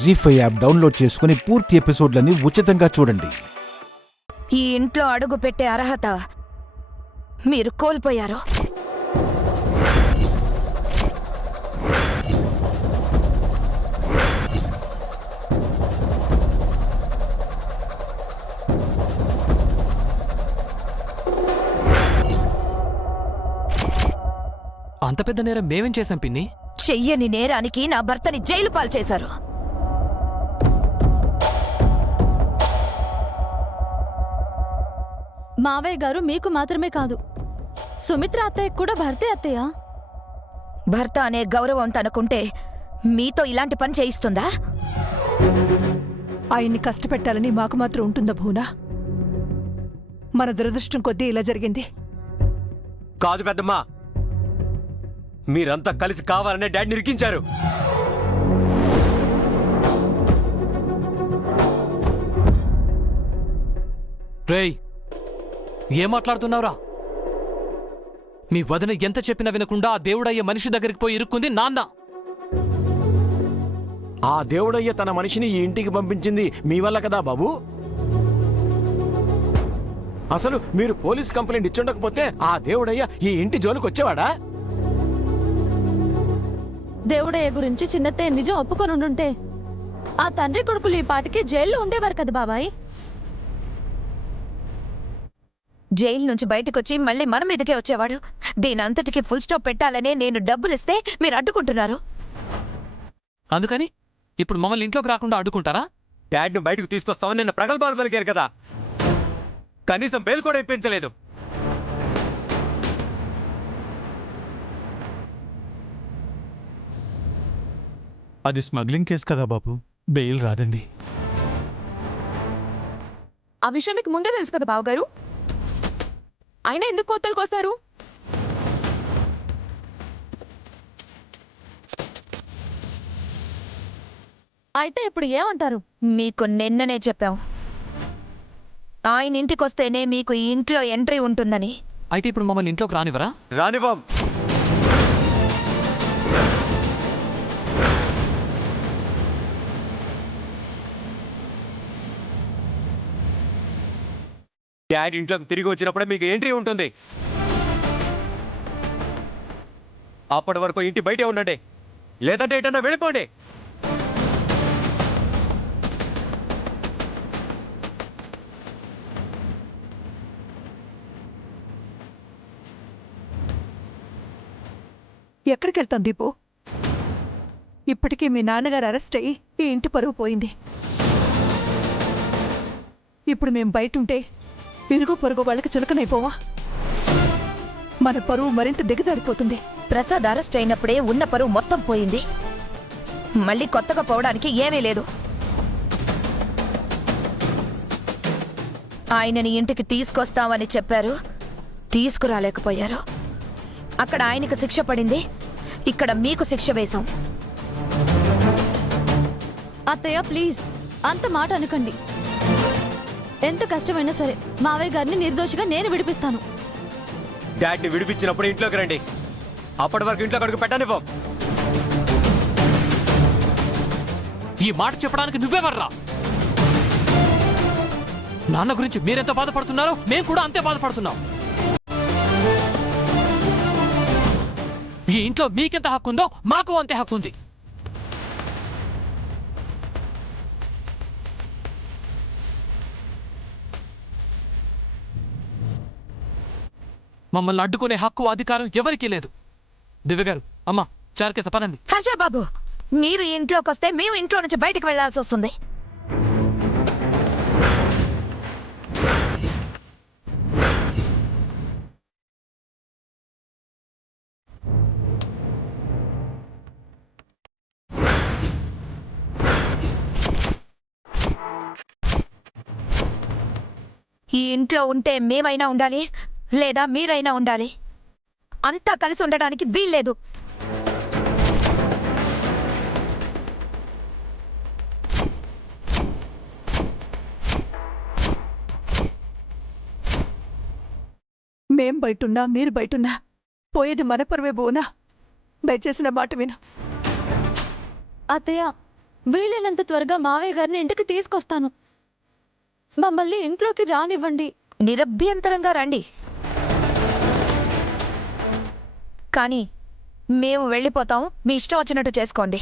జీ5 app download చేసుకుని పూర్తి ఎపిసోడ్లని ఉచితంగా చూడండి. ఈ ఇంట్లో అడుగు పెట్టే అర్హత మీరు కోల్పోయారు. అంత పెద్ద నేరం మేమేం చేశాం పిన్ని? చెయ్యని నేరానికి నా భర్తని జైలు పాలు చేశారు. మావయ్య గారు మీకు మాత్రమే కాదు, సుమిత్ర అత్తయ్య కూడా భర్తే అత్తయ్య. భర్త అనే గౌరవం తనకుంటే మీతో ఇలాంటి పని చేయిస్తుందా? ఆయన్ని కష్టపెట్టాలని మాకు మాత్రం ఉంటుందా భూనా? మన దురదృష్టం కొద్దీ ఇలా జరిగింది. కాదు పెద్దమ్మా, మీరంతా కలిసి కావాలనే డాడీని ఇరికించారు. రేయ్, ఏం మాట్లాడుతున్నావురా? మీ వదిన ఎంత చెప్పినా వినకుండా ఆ దేవుడయ్యే మనిషి దగ్గరికి పోయి ఇరుక్కుంది నాన్న. ఆ దేవుడయ్య తన మనిషిని ఈ ఇంటికి పంపించింది మీ వల్ల కదా బాబు. అసలు మీరు పోలీస్ కంప్లైంట్ ఇచ్చుండకపోతే ఆ దేవుడయ్య ఈ ఇంటి జోలికి వచ్చేవాడా? దేవుడయ్య గురించి చిన్నత్తయ్య నిజం ఒప్పుకొని ఉండుంటే ఆ తండ్రి కొడుకులు ఈ పాటికి జైల్లో ఉండేవారు కదా బాబాయ్. జైలు నుంచి బయటకొచ్చి మళ్ళీ మన మీదకే వచ్చేవాడు. దీనంతటికి ఫుల్ స్టాప్ పెట్టాలనే నేను డబ్బులిస్తే మీరు అడ్డుకుంటున్నారు. అందుకని ఇప్పుడు మమ్మల్ని ఇంట్లోకి రాకుండా అడ్డుకుంటారా? డాడీని బయటకు తీసుకొస్తామని నిన్న ప్రగల్భాలు పలికారు కదా, కనీసం బెయిల్ కూడా ఇప్పించలేదు. అది స్మగ్లింగ్ కేసు కదా బాబు, బెయిల్ రాదండి. ఆ విషయం మీకు ముందే తెలుసు కదా బావగారు, అయినా ఎందుకు కోతలు కోసారు? అయితే ఇప్పుడు ఏమంటారు? మీకు నిన్ననే చెప్పాం, ఆయన ఇంటికొస్తేనే మీకు ఈ ఇంట్లో ఎంట్రీ ఉంటుందని. అయితే ఇప్పుడు మమ్మల్ని ఇంట్లోకి రానివరా? రానివ్వం. డాడీ ఇంట్లోకి తిరిగి వచ్చినప్పుడే మీకు ఎంట్రీ ఉంటుంది. అప్పటి వరకు ఇంటి బయటే ఉండండి, లేదంటే ఎటన్నా వెళ్ళిపోండి. ఎక్కడికి వెళ్తాం దీపు? ఇప్పటికీ మీ నాన్నగారు అరెస్ట్ అయ్యి ఈ ఇంటి పరువు పోయింది. ఇప్పుడు మేం బయట ఉంటే ఇరుగు పొరుగు వాళ్ళకి చులకనైపోవా? మన పరువు మరింత దిగజారిపోతుంది. ప్రసాద్ అరెస్ట్ అయినప్పుడే ఉన్న పరువు మొత్తం పోయింది. మళ్ళీ కొత్తగా పోవడానికి ఏమీ లేదు. ఆయనని ఇంటికి తీసుకొస్తామని చెప్పారు, తీసుకురాలేకపోయారు. అక్కడ ఆయనకు శిక్ష పడింది, ఇక్కడ మీకు శిక్ష వేశాం. అత్తయ్య ప్లీజ్ అంత మాట అనకండి. ఎంత కష్టమైనా సరే మావయ్య గారిని నిర్దోషిగా నేను విడిపిస్తాను. డాడీని విడిపించినప్పుడు ఇంట్లోకి రండి, అప్పటి వరకు ఇంట్లో అడుగు పెట్టనివ్వం. ఈ మాట చెప్పడానికి నువ్వెవర్రా? నాన్న గురించి మీరెంత బాధపడుతున్నారో మేము కూడా అంతే బాధపడుతున్నాం. ఈ ఇంట్లో మీకెంత హక్కు ఉందో మాకు అంతే హక్కు ఉంది. మమ్మల్ని అడ్డుకునే హక్కు అధికారం ఎవరికీ లేదు. దివ్యగారు, అమ్మా చారుకేస పనండి. హర్ష బాబు, మీరు ఇంట్లోకి వస్తే మేము ఇంట్లో నుంచి బయటకు వెళ్లాల్సి వస్తుంది. ఈ ఇంట్లో ఉంటే మేమైనా ఉండాలి, లేదా మీరైనా ఉండాలి. అంతా కలిసి ఉండడానికి వీల్లేదు. మేం బయటున్నా మీరు బయటున్నా పోయేది మన పరువే బోనా. దయచేసిన మాట విను. అత్తయ్య వీలైనంత త్వరగా మావయ్య గారిని ఇంటికి తీసుకొస్తాను. మమ్మల్ని ఇంట్లోకి రానివ్వండి. నిరభ్యంతరంగా రండి. కానీ మేము వెళ్ళిపోతాం, మీ ఇష్టం వచ్చినట్టు చేసుకోండి.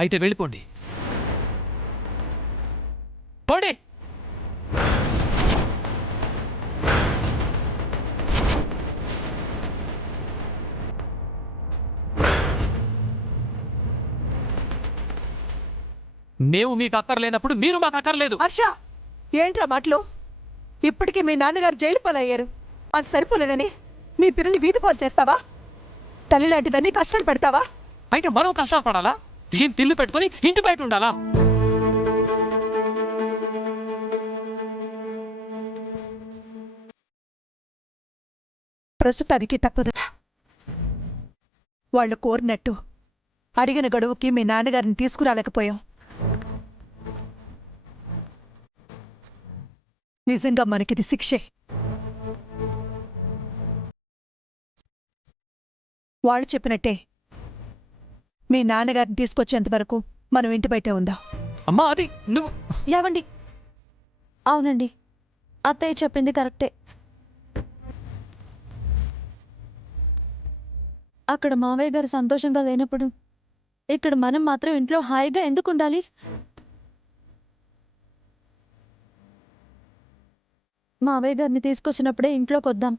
అయితే వెళ్ళిపోండి. పోండి. మేము మీకు అక్కర్లేనప్పుడు మీరు మాకు అక్కర్లేదు. హర్ష, ఏంట్రా మాటలు? ఇప్పటికీ మీ నాన్నగారు జైలు పాలయ్యారు. అది సరిపోలేదని మీ పిల్లల్ని వీధి పాలు చేస్తావా? తల్లి లాంటిదని కష్టాలు పెడతావా? అయితే మనం కష్టాలు పడాలా? దీన్ని తిల్లు పెట్టుకుని ఇంటి బయట ఉండాలా? ప్రస్తుతానికి తప్పదు. వాళ్ళు కోరినట్టు అడిగిన గడువుకి మీ నాన్నగారిని తీసుకురాలేకపోయాం. నిజంగా మనకిది శిక్షే. వాళ్ళు చెప్పినట్టే మీ నాన్నగారిని తీసుకొచ్చేంత వరకు మనం ఇంటి బయటే ఉందాం. అమ్మా, అది నువ్వు. ఏవండి? అవునండి, అత్తయ్య చెప్పింది కరెక్టే. అక్కడ మావయ్య గారు సంతోషంగా లేనప్పుడు ఇక్కడ మనం మాత్రం ఇంట్లో హాయిగా ఎందుకు ఉండాలి? మావయ్య గారిని తీసుకొచ్చినప్పుడే ఇంట్లోకి వద్దాం.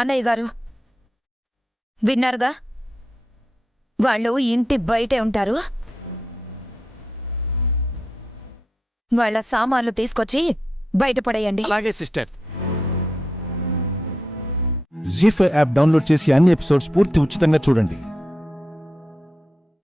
అన్నయ్య గారు విన్నారుగా, వాళ్ళు ఇంటి బయటే ఉంటారు. వాళ్ళ సామాన్లు తీసుకొచ్చి బయటపడేయండి. అలాగే సిస్టర్. జీ5 యాప్ డౌన్లోడ్ చేసి అన్ని ఎపిసోడ్స్ పూర్తి ఉచితంగా చూడండి.